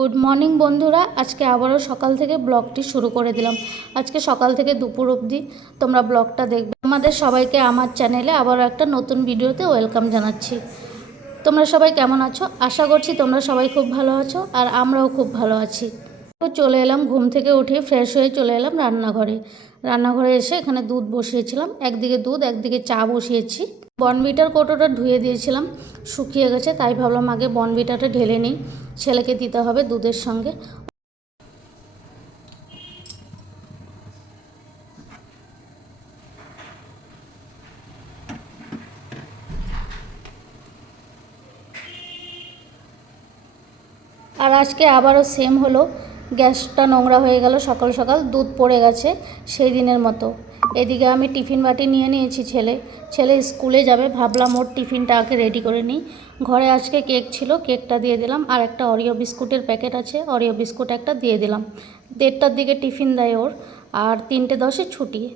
Good morning বন্ধুরা। আজকে আবারও সকাল থেকে ব্লগটি শুরু করে দিলাম। আজকে সকাল থেকে দুপুর অবধি তোমরা ব্লগটা দেখবে। আমাদের সবাইকে আমার চ্যানেলে আবারও একটা নতুন ভিডিওতে ওয়েলকাম জানাচ্ছি। তোমরা সবাই কেমন আছো? আশা করছি তোমরা সবাই খুব ভালো আছো আর আমরাও খুব ভালো আছি। তো চলে এলাম, ঘুম থেকে উঠে ফ্রেশ হয়ে চলে এলাম রান্নাঘরে। রান্নাঘরে এসে এখানে দুধ বসিয়েছিলাম। একদিকে দুধ, একদিকে চা বসিয়েছি। বনবিটার কৌটোটা ধুয়ে দিয়েছিলাম, শুকিয়ে গেছে, তাই ভাবলাম আগে বনবিটাটা ঢেলে নিই, ছেলেকে দিতে হবে দুধের সঙ্গে। আর আজকে আবারও সেম হলো, গ্যাসটা নোংরা হয়ে গেল সকাল সকাল, দুধ পড়ে গেছে সেই দিনের মতো। এদিকে আমি টিফিন বাটি নিয়ে নিয়েছি ছেলে। ছেলে স্কুলে যাবে, ভাবলাম ওর টিফিনটা আগে রেডি করে নিই। ঘরে আজকে কেক ছিল, কেকটা দিয়ে দিলাম। আর একটা অরিও বিস্কুটের প্যাকেট আছে অরিও বিস্কুট একটা দিয়ে দিলাম। দেড়টার দিকে টিফিন দেয় ওর, আর তিনটে দশে ছুটি।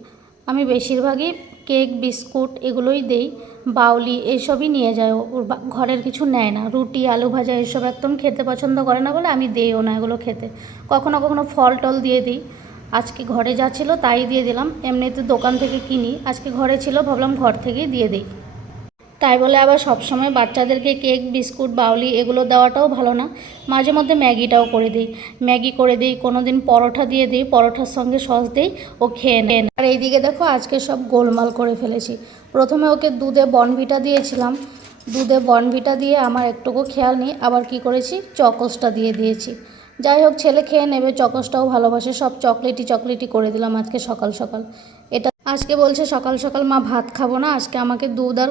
আমি বেশিরভাগই কেক, বিস্কুট এগুলোই দেই। বাউলি এসবই নিয়ে যায় ওর ঘরের কিছু নেয় না। রুটি, আলু ভাজা এসব একদম খেতে পছন্দ করে না বলে আমি দেইও না এগুলো খেতে। কখনো কখনো ফল টল দিয়ে দিই। আজকে ঘরে যা ছিল তাই দিয়ে দিলাম। এমনিতে দোকান থেকে কিনি। আজকে ঘরে ছিল, ভাবলাম ঘর থেকেই দিয়ে দিই। তাই বলে আবার সবসময় বাচ্চাদেরকে কেক, বিস্কুট, বাউলি এগুলো দেওয়াটাও ভালো না। মাঝে মধ্যে ম্যাগিটাও করে দিই। ম্যাগি করে দিই কোনো দিন পরোটা দিয়ে দিই, পরোটার সঙ্গে সস দিই, ও খেয়ে নেন আর এইদিকে দেখো, আজকে সব গোলমাল করে ফেলেছি। প্রথমে ওকে দুধে বনভিটা দিয়েছিলাম। দুধে বনভিটা দিয়ে আমার একটুকু খেয়াল নেই। আবার কি করেছি? চকোসটা দিয়ে দিয়েছি। যাই হোক, ছেলে খেয়ে নেবে চকোসটাও ভালোবাসে, সব চকলেটি চকলেটি করে দিলাম আজকে সকাল সকাল। এটা আজকে বলছে সকাল সকাল মা ভাত খাব না, আজকে আমাকে দুধ আর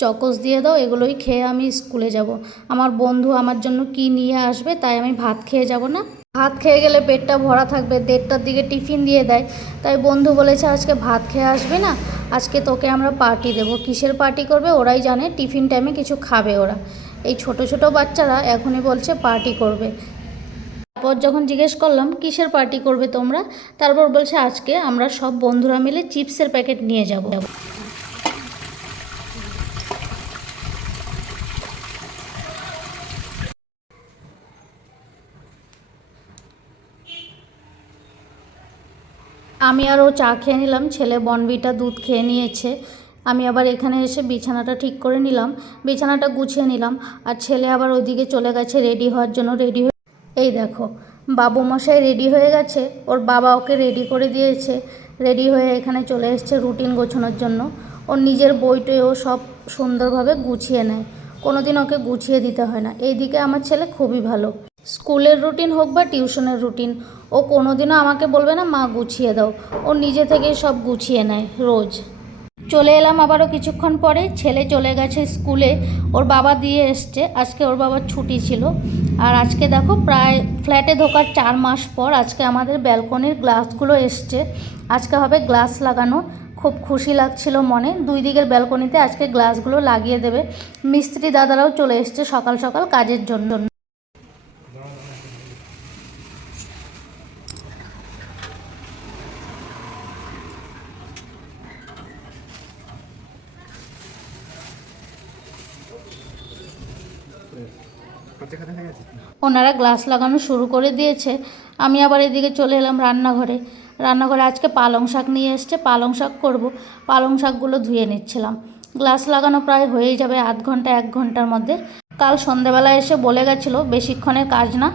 চকোস দিয়ে দাও, এগুলোই খেয়ে আমি স্কুলে যাব। আমার বন্ধু আমার জন্য কি নিয়ে আসবে তাই আমি ভাত খেয়ে যাব না। ভাত খেয়ে গেলে পেটটা ভরা থাকবে, দেড়টার দিকে টিফিন দিয়ে দেয়। তাই বন্ধু বলেছে আজকে ভাত খেয়ে আসবে না, আজকে তোকে আমরা পার্টি দেব। কিসের পার্টি করবে ওরাই জানে, টিফিন টাইমে কিছু খাবে ওরা। এই ছোট ছোট বাচ্চারা এখনই বলছে পার্টি করবে। তারপর যখন জিজ্ঞেস করলাম, কিসের পার্টি করবে তোমরা? তারপর বলছে, আজকে আমরা সব বন্ধুরা মিলে চিপসের প্যাকেট নিয়ে যাব। আমি আর ও চা খেয়ে নিলাম, ছেলে বনবিটা দুধ খেয়ে নিয়েছে। আমি আবার এখানে এসে বিছানাটা ঠিক করে নিলাম, বিছানাটা গুছিয়ে নিলাম, আর ছেলে আবার ওইদিকে চলে গেছে রেডি হওয়ার জন্য, রেডি এই দেখো বাবু মশাই রেডি হয়ে গেছে, ওর বাবা ওকে রেডি করে দিয়েছে রেডি হয়ে এখানে চলে এসেছে রুটিন গোছানোর জন্য। ওর নিজের বইটইও সব সুন্দরভাবে গুছিয়ে নেয় কোনো দিন ওকে গুছিয়ে দিতে হয় না। এইদিকে আমার ছেলে খুবই ভালো। স্কুলের রুটিন হোক বা টিউশনের রুটিন ও কোনোদিনও আমাকে বলবে না, মা, গুছিয়ে দাও। ও নিজে থেকেই সব গুছিয়ে নেয় রোজ। চলে এলাম আবারও কিছুক্ষণ পরে। ছেলে চলে গেছে স্কুলে। ওর বাবা দিয়ে এসছে। আজকে ওর বাবার ছুটি ছিল। আর আজকে দেখো প্রায় ফ্ল্যাটে ঢোকার চার মাস পর আজকে আমাদের ব্যালকনির গ্লাসগুলো এসছে। আজকে হবে গ্লাস লাগানো। খুব খুশি লাগছিল মনে। দুই দিকের ব্যালকনিতে আজকে গ্লাসগুলো লাগিয়ে দেবে। মিস্ত্রি দাদারাও চলে এসছে সকাল সকাল কাজের জন্য। ওনারা গ্লাস লাগানো শুরু করে দিয়েছে। আমি আবার এদিকে চলে এলাম রান্নাঘরে। রান্নাঘরে আজকে পালং শাক নিয়ে এসছে। পালং শাক করব। পালং শাকগুলো ধুয়ে নিচ্ছিলাম। গ্লাস লাগানো প্রায় হয়েই যাবে আধ ঘণ্টা, এক ঘণ্টার মধ্যে। কাল সন্ধেবেলা এসে বলে গেছিল, বেশিক্ষণের কাজ না,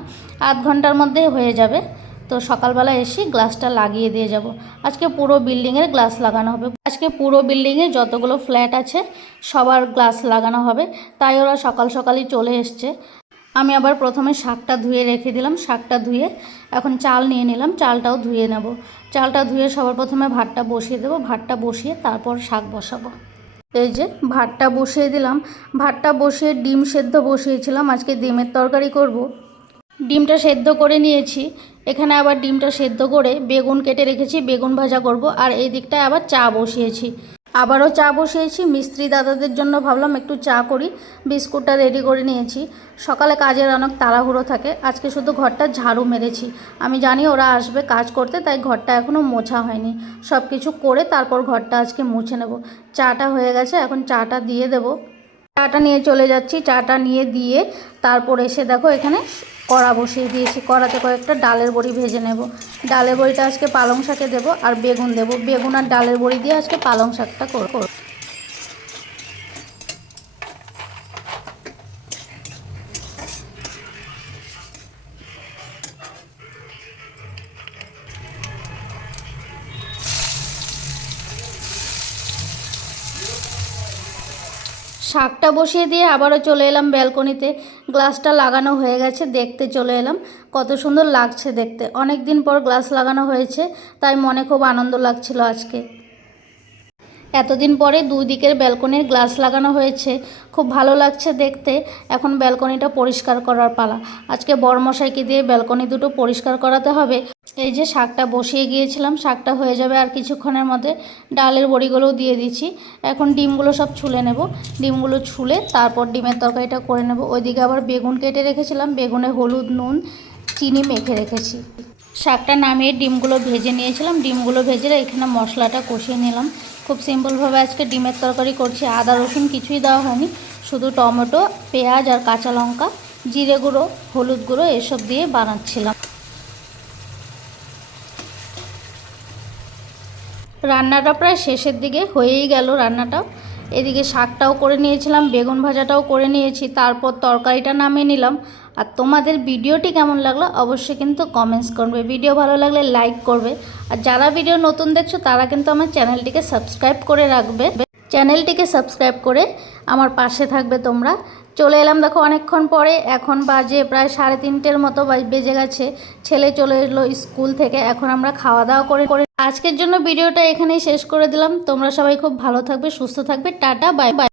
আধ ঘণ্টার মধ্যেই হয়ে যাবে। তো সকালবেলা এসে গ্লাসটা লাগিয়ে দিয়ে যাব। আজকে পুরো বিল্ডিংয়ের গ্লাস লাগানো হবে। আজকে পুরো বিল্ডিংয়ে যতগুলো ফ্ল্যাট আছে, সবার গ্লাস লাগানো হবে। তাই ওরা সকাল সকালই চলে এসছে। আমি আবার প্রথমে শাকটা ধুয়ে রেখে দিলাম। শাকটা ধুয়ে এখন চাল নিয়ে নিলাম। চালটাও ধুয়ে নেব। চালটা ধুয়ে সবার প্রথমে ভাতটা বসিয়ে দেবো। ভাতটা বসিয়ে তারপর শাক বসাবো। এই যে ভাতটা বসিয়ে দিলাম। ভাতটা বসিয়ে ডিম সেদ্ধ বসিয়েছিলাম। আজকে ডিমের তরকারি করব। ডিমটা সেদ্ধ করে নিয়েছি। এখানে আবার ডিমটা সেদ্ধ করে বেগুন কেটে রেখেছি, বেগুন ভাজা করব। আর এই দিকটায় আবার চা বসিয়েছি। আবারও চা বসিয়েছি, মিস্ত্রি দাদাদের জন্য ভাবলাম একটু চা করি। বিস্কুটটা রেডি করে নিয়েছি। সকালে কাজের অনেক তাড়াহুড়ো থাকে। আজকে শুধু ঘরটা ঝাড়ু মেরেছি। আমি জানি ওরা আসবে কাজ করতে, তাই ঘরটা এখনও মোছা হয়নি। সব কিছু করে তারপর ঘরটা আজকে মুছে নেব। চাটা হয়ে গেছে, এখন চাটা দিয়ে দেবো। চাটা নিয়ে চলে যাচ্ছি, চাটা নিয়ে দিয়ে তারপর এসে দেখো এখানে কড়া বসিয়ে দিয়েছি। কড়াতে কয়েকটা ডালের বড়ি ভেজে নেব। ডালের বড়িটা আজকে পালং শাকে দেবো আর বেগুন দেবো। বেগুন আর ডালের বড়ি দিয়ে আজকে পালং শাকটা করব। শাকটা বসিয়ে দিয়ে আবারও চলে এলাম ব্যালকনিতে। গ্লাসটা লাগানো হয়ে গেছে, দেখতে চলে এলাম। কত সুন্দর লাগছে দেখতে। অনেক দিন পর গ্লাস লাগানো হয়েছে, তাই মনে খুব আনন্দ লাগছিল আজকে। এতদিন পরে দুই দিকের ব্যালকনির গ্লাস লাগানো হয়েছে। খুব ভালো লাগছে দেখতে। এখন ব্যালকনিটা পরিষ্কার করার পালা। আজকে বড়মশাইকে দিয়ে ব্যালকনি দুটো পরিষ্কার করাতে হবে। এই যে শাকটা বসিয়ে গিয়েছিলাম, শাকটা হয়ে যাবে আর কিছুক্ষণের মধ্যে ডালের বড়িগুলোও দিয়ে দিচ্ছি। এখন ডিমগুলো সব ছুলে নেব। ডিমগুলো ছুলে তারপর ডিমের তরকারিটা করে নেব। ওইদিকে আবার বেগুন কেটে রেখেছিলাম। বেগুনে হলুদ, নুন, চিনি মেখে রেখেছি। শাকটা নামিয়ে ডিমগুলো ভেজে নিয়েছিলাম। ডিমগুলো ভেজে এখানে মশলাটা কষিয়ে নিলাম। খুব সিম্পলভাবে আজকে ডিমের তরকারি করছি। আদা, রসুন কিছুই দেওয়া হয়নি। শুধু টমেটো, পেঁয়াজ আর কাঁচা লঙ্কা, জিরে গুঁড়ো, হলুদ গুঁড়ো এসব দিয়ে বানাচ্ছিলাম। রান্নাটা প্রায় শেষের দিকে হয়েই গেল রান্নাটা। এদিকে শাকটাও করে নিয়েছিলাম, বেগুন ভাজাটাও করে নিয়েছি, তারপর তরকারিটা নামিয়ে নিলাম। আর তোমাদের ভিডিওটি কেমন লাগল অবশ্যই কিন্তু কমেন্টস করবে। ভিডিও ভালো লাগলে লাইক করবে। আর যারা ভিডিও নতুন দেখছ, তারা কিন্তু আমার চ্যানেলটিকে সাবস্ক্রাইব করে রাখবে। চ্যানেলটিকে সাবস্ক্রাইব করে আমার পাশে থাকবে তোমরা। চলে এলাম দেখো অনেকক্ষণ পরে, এখন বাজে প্রায় সাড়ে তিনটের মতো বেজে গেছে। ছেলে চলে এলো স্কুল থেকে, এখন আমরা খাওয়া দাওয়া করে করে আজকের জন্য ভিডিওটা এখানেই শেষ করে দিলাম। তোমরা সবাই খুব ভালো থাকবে, সুস্থ থাকবে। Tata, bye bye.